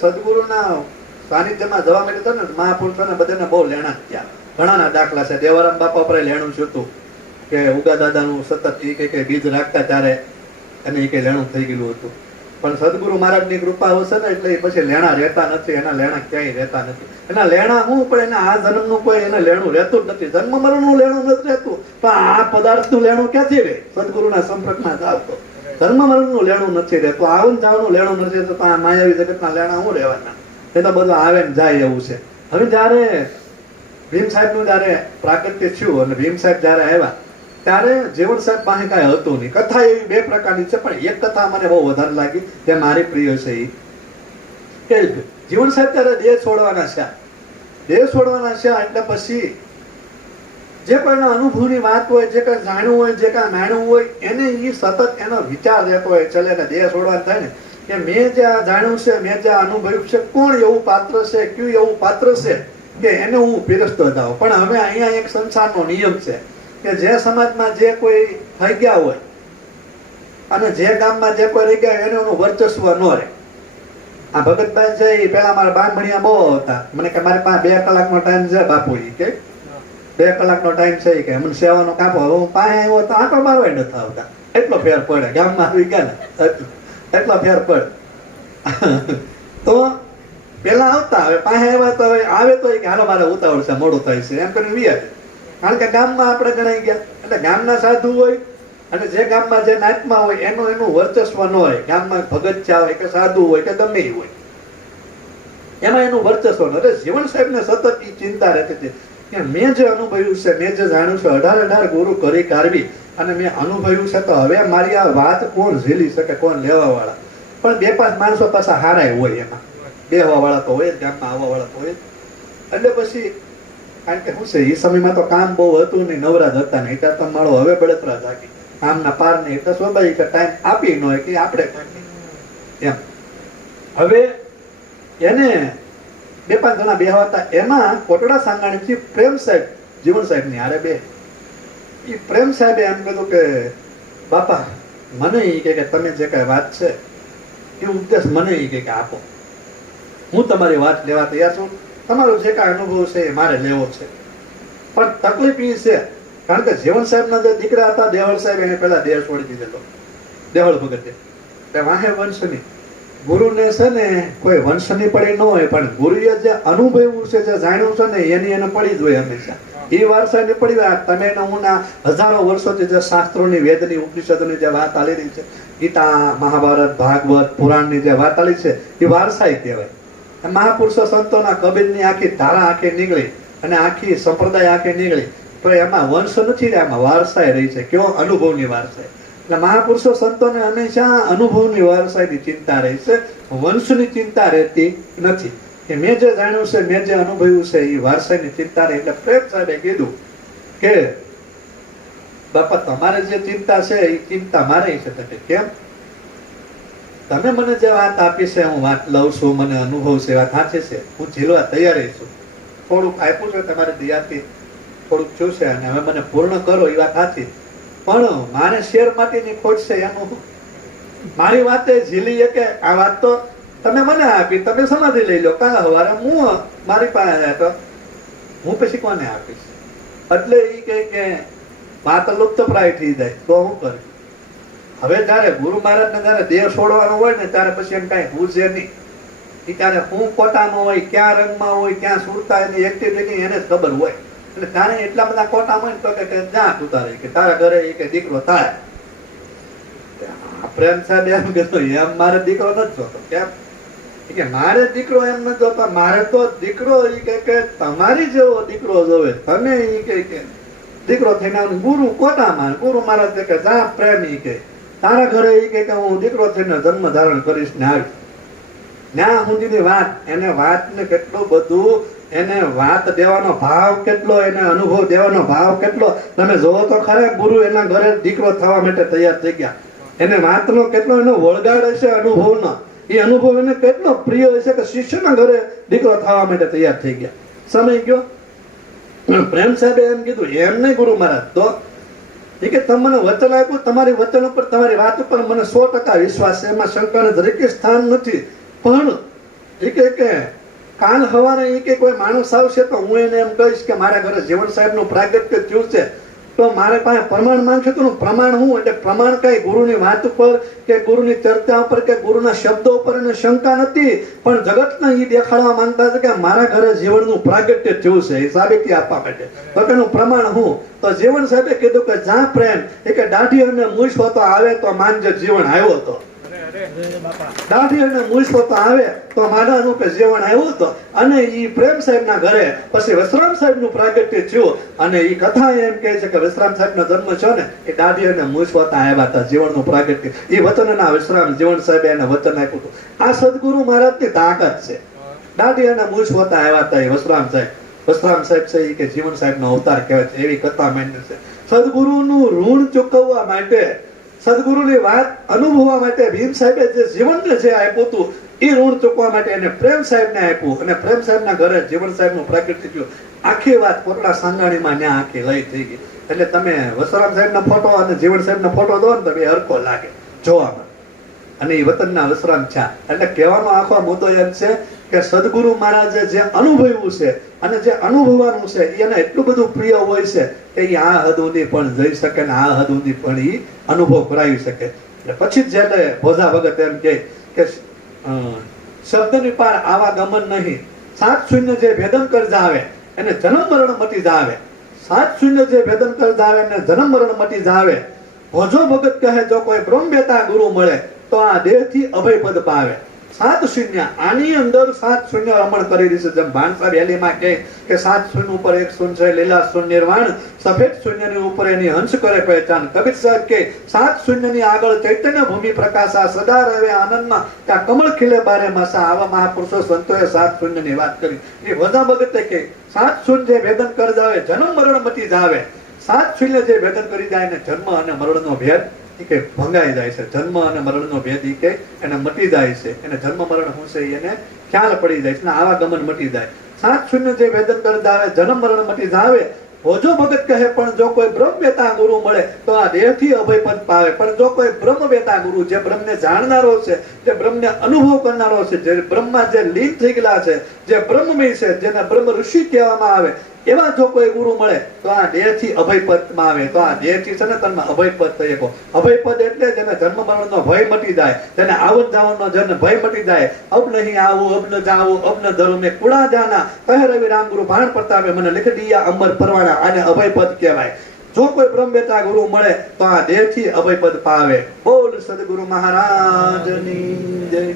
સદગુરુના સાનિધ્યમાં જવા માટે તો ને મહાપુરુષોને બધાને બહુ લેણા થયા. ઘણાના દાખલા છે. દેવારામ બાપા પર લેણું છું કે ઉગા દાદાનું સતત કે બીજ રાખતા ત્યારે એને એ લેણું થઈ ગયેલું હતું. પણ સદગુરુ મહારાજની કૃપા હશે ને એટલે પછી લેણા રહેતા નથી. એના લેણા ક્યાંય રહેતા નથી. એના લેણા હું પણ એને આ જન્મનું કોઈ એને લેણું રહેતું જ નથી. જન્મ મરણનું લેણું નથી રહેતું, પણ આ પદાર્થનું લેણું ક્યાંથી રહે? સદગુરુના સંપર્કમાં જાવ તો ધર્મ મરણનું લેણું નથી રહેતું, આવન જાવનું લેણું નથી રહેતું. આ માયાવી જગતના લેણા શું રહેવાના? એ તો બધું આવે ને જાય એવું છે. હવે જયારે ભીમ સાહેબનું જયારે પ્રાગટ્ય થયું અને ભીમ સાહેબ જયારે આવ્યા ત્યારે જીવણ સાહેબ પાસે કાંઈ હતું નહીં. કથા એવી બે પ્રકારની છે, પણ એક કથા મને બહુ વધારે લાગી, જે મારી પ્રિય છે. એ કે જીવણ સાહેબ ત્યારે દેહ છોડવાના છે. દેહ છોડવાના છે એટલે પછી જે કોઈના અનુભવની વાત હોય, જે કઈ જાણ્યું હોય, જે કઈ માણ્યું હોય, એને એ સતત એનો વિચાર રહેતો હોય. ચલે ને દેહ છોડવાનું થાય ને કે મેં જ્યાં જાણ્યું છે, મેં જ્યાં અનુભવ્યું છે, કોણ એવું પાત્ર છે, કયું એવું પાત્ર છે કે એને હું પીરસતો જાઉં. પણ હવે અહીંયા એક સંસારનો નિયમ છે કે જે સમાજમાં જે કોઈ થઈ ગયા હોય અને જે ગામમાં જે કોઈ રહી ગયા એને એનું વર્ચસ્વ ન રહે. આ ભગતભાઈ છે એ પેલા મારા બાંભણિયા બહુ હતા. મને કે મારી પાસે 2 કલાકનો ટાઈમ છે બાપુ. એ કે 2 કલાકનો ટાઈમ છે કે મને સેવાનો કાપો. હું પાસે આવ્યો તો આંટો મારવા નથી આવતા. એટલો ફેર પડે ગામમાં આવી ગયા ને એટલો ફેર પડે. તો પેલા આવતા, હવે પાસે આવ્યા તો હવે આવે તો કે હાલો મારે ઉતાવળ છે, મોડું થાય છે એમ કરીને વી. કારણ કે ગામમાં આપણે ગણાઈ ગયા એટલે ગામના સાધુ હોય અને જે ગામમાં જે નાતમાં હોય એનું વર્ચસ્વ ન હોય. ગામમાં ભગત હોય કે સાધુ હોય કે ગમે એ હોય, એમાં એનું વર્ચસ્વ ન રહે. જીવણ સાહેબને સતત એ ચિંતા રહેતી હતી કે મેં જે અનુભવ્યું છે, મેં જે જાણ્યું છે, 18 ગુરુ કરી કાઢવી અને મેં અનુભવ્યું છે, તો હવે મારી આ વાત કોણ ઝીલી શકે, કોણ લેવા વાળા? પણ 2-5 માણસો પાછા હારાય હોય, એમાં બેહવા વાળા તો હોય જ, ગામમાં આવવા વાળા તો હોય જ. એટલે પછી કારણ કે શું છે, એ સમયમાં તો કામ બહુ હતું નહીં, નવરા જ હતા નહીં. ત્યાં તો માળો હવે બળતરા જાગી કામના પાર નહીં, એટલે સ્વાભાવિક ટાઈમ આપી ન હોય કે આપણે એમ. હવે એને 2-5 જણા બેહવા હતા. એમાં કોટડા સાંગાણીથી પ્રેમ સાહેબ જીવણ સાહેબ ની હારે બે. એ પ્રેમ સાહેબે એમ કીધું કે બાપા મને એ કે તમે જે કઈ વાત છે એ ઉપદેશ મને એ કે આપો. હું તમારી વાત લેવા તૈયાર છું. તમારો જે કાંઈ અનુભવ છે એ મારે લેવો છે. પણ તકલીફ એ છે કારણ કે જીવણ સાહેબના જે દીકરા હતા દેવળ સાહેબ, એને પેલા દેહ છોડી દીધેલો. દેવળ ભગતે તે વાહે વંશની ગુરુને છે ને કોઈ વંશની પડી ન હોય, પણ ગુરુએ જે અનુભવ્યું છે, જે જાણ્યું છે ને એની એને પડી જ હોય હંમેશા. એ વારસાની પડી હોય. તમે હું હજારો વર્ષોથી જે શાસ્ત્રોની, વેદની, ઉપનિષદોની જે વાત આલી રહી છે, ગીતા, મહાભારત, ભાગવત, પુરાણની જે વાત આલી છે, એ વારસાઈ કહેવાય. મહાપુરુષો સંતોના કબીરની આખી ધારા આખી નીકળી અને આખી સંપ્રદાય આખી નીકળી, તો એમાં વંશ નથી રહ્યા, એમાં વારસાઈ રહી છે. કેવો? અનુભવની વારસાઈ. એટલે મહાપુરુષો સંતોને હંમેશા અનુભવની વારસાઈની ચિંતા રહી છે, વંશની ચિંતા રહેતી નથી. કે મેં જે જાણ્યું છે, મેં જે અનુભવ્યું છે, એ વારસાઈની ચિંતા રહી. એટલે પ્રેમ સાહેબે કીધું કે બાપા તમારે જે ચિંતા છે એ ચિંતા મારે છે. કેમ? તમે મને જે વાત આપી છે, હું વાત લઉં છું, મને અનુભવ છે, વાત સાચી છે, હું ઝીલવા તૈયાર છું. થોડુંક આપ્યું છે તમારે દયાથી, થોડુંક થયું છે અને હવે મને પૂર્ણ કરો, એ વાત સાચી. પણ મારે શેર માટેની ખોટ છે એનું મારી વાતે ઝીલી કે આ વાત તો તમે મને આપી, તમે સમાધિ લઈ લો, કાલે સવારે હું મારી પાસે જાય તો હું પછી કોને આપીશ? એટલે એ કે વાત લુપ્ત પ્રાય થઈ જાય તો હું કરું? હવે જયારે ગુરુ મહારાજ ને જયારે દેહ છોડવાનો હોય ને ત્યારે પછી એમ કઈ પૂછે નહીં. એ ત્યારે હું કોટામાં હોય, ક્યાં રંગમાં હોય, ક્યાં સુરતા એની એક્ટિવિટી એને જ ખબર હોય. એટલે તારે એટલા બધા કોટા હોય ને તો કે જા તું તારે કે તારા ઘરે કે દીકરો થાય. પ્રેમ સાહેબ એમ કીધું એમ મારે દીકરો નથી જોતો. કેમ કે મારે દીકરો એમ નથી જોતો, મારે તો દીકરો એ કે તમારી જેવો દીકરો જોવે. તમે એ કે દીકરો થઈને ગુરુ કોટામાં, ગુરુ મહારાજ કે જા પ્રેમ એ કે તારા ઘરે એ કે હું દીકરો થઈને જન્મ ધારણ કરીશ ને આવીશ. ત્યાં સુધીની વાત, એને વાતને કેટલું બધું, એને વાત દેવાનો ભાવ કેટલો, એને અનુભવ દેવાનો ભાવ કેટલો. તમે જોવો તો ખરા ગુરુ એના ઘરે દીકરો થવા માટે તૈયાર થઈ ગયા. એને વાતનો કેટલો એનો વળગાડ હશે અનુભવનો. એ અનુભવ એને કેટલો પ્રિય હશે કે શિષ્યના ઘરે દીકરો થવા માટે તૈયાર થઈ ગયા. સમય ગયો. પ્રેમ સાહેબે એમ કીધું એમ નહીં ગુરુ મહારાજ, તો એ કે તમે મને વચન આપ્યું, તમારી વચન ઉપર, તમારી વાત ઉપર મને 100% વિશ્વાસ છે, એમાં શંકાને દરેકે સ્થાન નથી. પણ એ કે કાલ સવારે એ કે કોઈ માણસ આવશે તો હું એને એમ કહીશ કે મારા ઘરે જીવન સાહેબ નું પ્રાગટ્ય થયું છે, તો મારે પાસે પ્રમાણ માંગશે તો પ્રમાણ હું એટલે પ્રમાણ કઈ ગુરુની વાત ઉપર કે ગુરુની ચર્ચા ઉપર કે ગુરુના શબ્દો ઉપર એને શંકા નથી, પણ જગતને એ દેખાડવા માંગતા છે કે મારા ઘરે જીવનનું પ્રાગટ્ય થયું છે એ સાબિતી આપવા માટે. તો તેનું પ્રમાણ હું તો જીવન સાહેબે કીધું કે જ્યાં પ્રેમ એ કે દાઢી અને મૂછ હોતો આવે તો માનજે જીવન આવ્યો હતો. દાઢી અને મૂછ હોતો આવે તો માનવાનું કે જીવન આવ્યું હતો. અને ઈ પ્રેમ સાહેબ ના ઘરે પછી વિશ્રામ સાહેબ નું પ્રાગટ્ય થયું અને ઈ કથા એમ કહે છે કે વિશ્રામ સાહેબ નો જન્મ છે ને એ દાઢી અને મૂછ હોતા આવ્યા હતા, જીવન નું પ્રાગટ્ય. એ વચનના વિશ્રામ જીવન સાહેબે એને વચન આપ્યું હતું. આ સદગુરુ મહારાજ ની તાકાત છે. દાઢી અને મૂછ હોતા આવ્યા હતા એ વિશ્રામ સાહેબ. વિશ્રામ સાહેબ છે એ કે જીવન સાહેબ નો અવતાર કહેવાય છે, એવી કથા માંડી છે. સદગુરુ નું ઋણ ચૂકવવા માટે, સદગુરુની વાત અનુભવવા માટે ભીમ સાહેબે જે જીવનને જે આપ્યું હતું એ ઋણ ચૂકવવા માટે એને પ્રેમ સાહેબને આપ્યું અને પ્રેમ સાહેબના ઘરે જીવન સાહેબનું પ્રાગટ્ય થયું. આખી વાત કોટડા સાંગાણીમાં ન્યા આખી લઈ થઈ ગઈ. એટલે તમે વસરામ સાહેબનો ફોટો અને જીવન સાહેબનો ફોટો દો ને તો એ હરખો લાગે જોવામાં. અને એ વતનના વસરામ છે. એટલે કહેવાનો આખો મુદ્દો એમ છે કે સદગુરુ મહારાજે જે અનુભવ્યું છે અને જે અનુભવવાનું છે એને એટલું બધું પ્રિય હોય છે કે એ આ હદ સુધી પણ જઈ શકે ને આ હદ સુધી પણ એ અનુભવ કરાવી શકે. એટલે પછી જ જ્યારે ભોજા ભગત એમ કહે કે શબ્દની પાર આવા ગમન નહીં, 7 શૂન્ય જે ભેદન કર જાવે એને જન્મ મરણ મટી જાવે. 7 શૂન્ય જે ભેદન કર જાવે એને જન્મ મરણ મટી જાવે. ભોજો ભગત કહે જો કોઈ બ્રહ્મ બેતા ગુરુ મળે તો આ દેહ થી અભય પદ પાવે. 7 શૂન્ય આની અંદર 7 શૂન્ય રમણ કરી રહી છે. જેમ ભાણસાબ હેલીમાં કહે કે 7 શૂન્ય ઉપર 1 શૂન્ય છે, લીલા શૂન્ય નિર્વાણ, સફેદ શૂન્યની ઉપર એની હંસ કરે પહેચાન. કબીર સાહેબ કે 7 શૂન્યની આગળ ચૈતન્ય ભૂમિ પ્રકાશા, સદા રહે આનંદમાં ત્યાં કમળ ખીલે બારે માસા. આવા મહાપુરુષો સંતોએ 7 શૂન્યની વાત કરી. એ વજા ભગતે કે 7 શૂન્ય જે ભેદન કરી જાવે જન્મ મરણ મટી જાવે. 7 શૂન્ય જે ભેદન કરી જાય ને જન્મ અને મરણનો ભેદ કે ભંગાઈ જાય છે. જન્મ અને મરણનો ભેદ કે એને મટી જાય છે, એને જન્મ મરણ શું છે એને ખ્યાલ પડી જાય છે ને આવા ગમન મટી જાય. 7 શૂન્ય જે વેદન કરી જાવે જન્મ મરણ મટી જાવે. ભોજો ભગત કહે પણ જો કોઈ બ્રહ્મ વેતા ગુરુ મળે તો આ દેહ થી અભય પદ પાવે. પણ જો કોઈ બ્રહ્મ વેતા ગુરુ જે બ્રહ્મને જાણનારો છે, જે બ્રહ્મને અનુભવ કરનારો છે, જે બ્રહ્મમાં જે લીન થઈ ગયેલા છે, જે બ્રહ્મમય છે, જેને બ્રહ્મ ઋષિ કહેવામાં આવે, એવા જો કોઈ ગુરુ મળે તો આ દેહ થી અભય પદમાં આવે. તો આ દેહ થી છે ને તમે અભય પદ થઈ શકો. અભય પદ એટલે જેને જન્મ મરણનો ભય મટી જાય, જેને આવન જાવનનો જેને ભય મટી જાય. અબ નહીં આવું અબ ન જાવું અબ ન ધરું મેં કુડા જાના કહે રવિ રામ ગુરુ ભાણ પ્રતાપે મને લીખ દિયા અમર પરવાના. આને અભય પદ કહેવાય. જો કોઈ બ્રહ્મ બેતા ગુરુ મળે તો આ દેહ થી અભય પદ પાવે. બોલ સદગુરુ મહારાજની જય.